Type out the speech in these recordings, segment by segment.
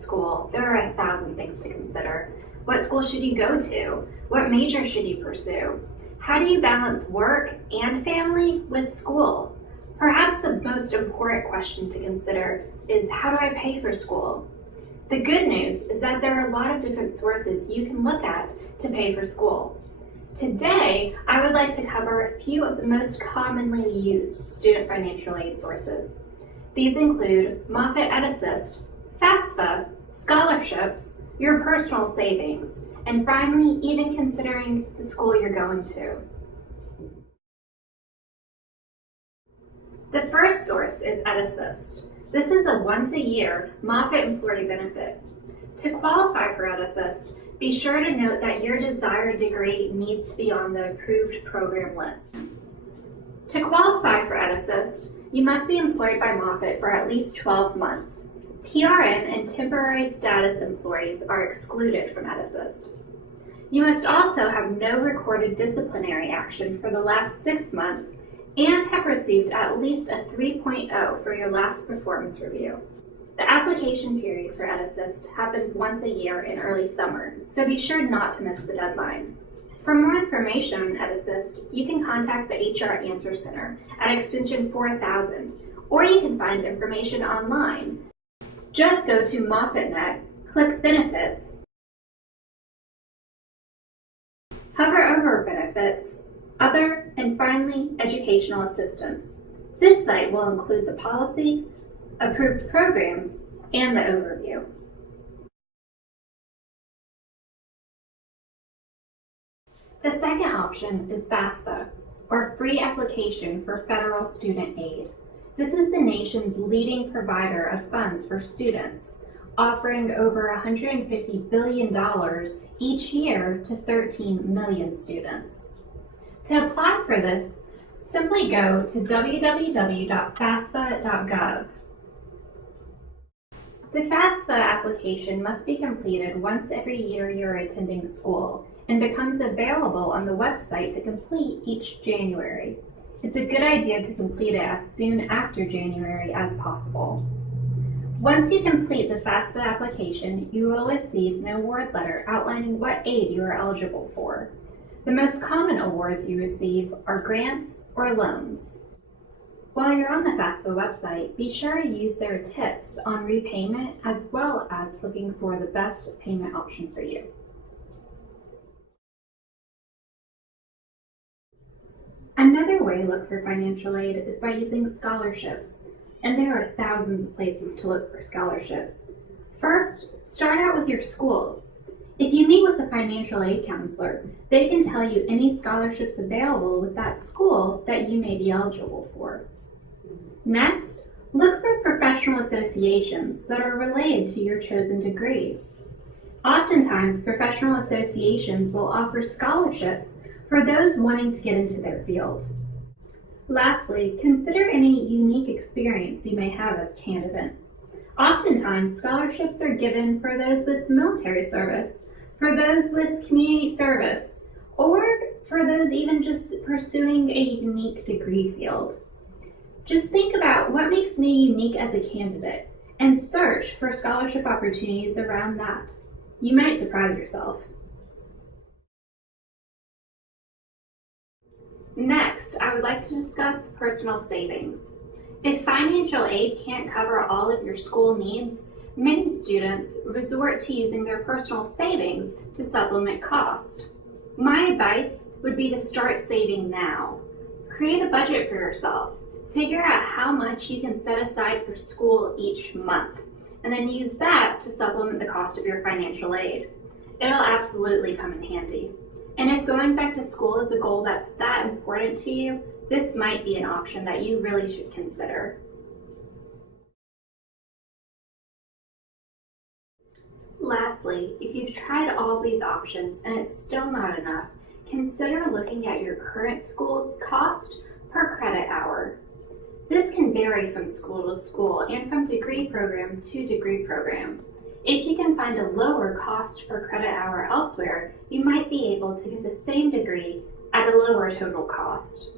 school, there are 1,000 things to consider. What school should you go to? What major should you pursue? How do you balance work and family with school? Perhaps the most important question to consider is, how do I pay for school? The good news is that there are a lot of different sources you can look at to pay for school. Today, I would like to cover a few of the most commonly used student financial aid sources. These include Moffitt EdAssist, FAFSA, scholarships, your personal savings, and finally, even considering the school you're going to. The first source is EdAssist. This is a once-a-year Moffitt employee benefit. To qualify for EdAssist, be sure to note that your desired degree needs to be on the approved program list. To qualify for EdAssist, you must be employed by Moffitt for at least 12 months. PRN and temporary status employees are excluded from EdAssist. You must also have no recorded disciplinary action for the last 6 months and have received at least a 3.0 for your last performance review. The application period for EdAssist happens once a year in early summer, so be sure not to miss the deadline. For more information on EdAssist, you can contact the HR Answer Center at extension 4000, or you can find information online. Just go to MoffittNet, click Benefits, hover over Benefits, Other, and finally, Educational Assistance. This site will include the policy, approved programs, and the overview. The second option is FAFSA, or Free Application for Federal Student Aid. This is the nation's leading provider of funds for students, offering over $150 billion each year to 13 million students. To apply for this, simply go to www.fasfa.gov. The FAFSA application must be completed once every year you're attending school and becomes available on the website to complete each January. It's a good idea to complete it as soon after January as possible. Once you complete the FAFSA application, you will receive an award letter outlining what aid you are eligible for. The most common awards you receive are grants or loans. While you're on the FAFSA website, be sure to use their tips on repayment as well as looking for the best payment option for you. Another way to look for financial aid is by using scholarships, and there are thousands of places to look for scholarships. First, start out with your school. If you meet with a financial aid counselor, they can tell you any scholarships available with that school that you may be eligible for. Next, look for professional associations that are related to your chosen degree. Oftentimes, professional associations will offer scholarships for those wanting to get into their field. Lastly, consider any unique experience you may have as a candidate. Oftentimes, scholarships are given for those with military service, for those with community service, or for those even just pursuing a unique degree field. Just think about what makes me unique as a candidate and search for scholarship opportunities around that. You might surprise yourself. Next, I would like to discuss personal savings. If financial aid can't cover all of your school needs, many students resort to using their personal savings to supplement cost. My advice would be to start saving now. Create a budget for yourself. Figure out how much you can set aside for school each month, and then use that to supplement the cost of your financial aid. It'll absolutely come in handy. And if going back to school is a goal that's that important to you, this might be an option that you really should consider. Lastly, if you've tried all these options and it's still not enough, consider looking at your current school's cost per credit hour. This can vary from school to school and from degree program to degree program. If you can find a lower cost per credit hour elsewhere, you might be able to get the same degree at a lower total cost.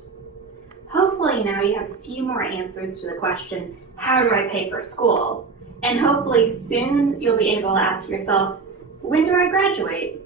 Hopefully now you have a few more answers to the question, how do I pay for school? And hopefully soon you'll be able to ask yourself, when do I graduate?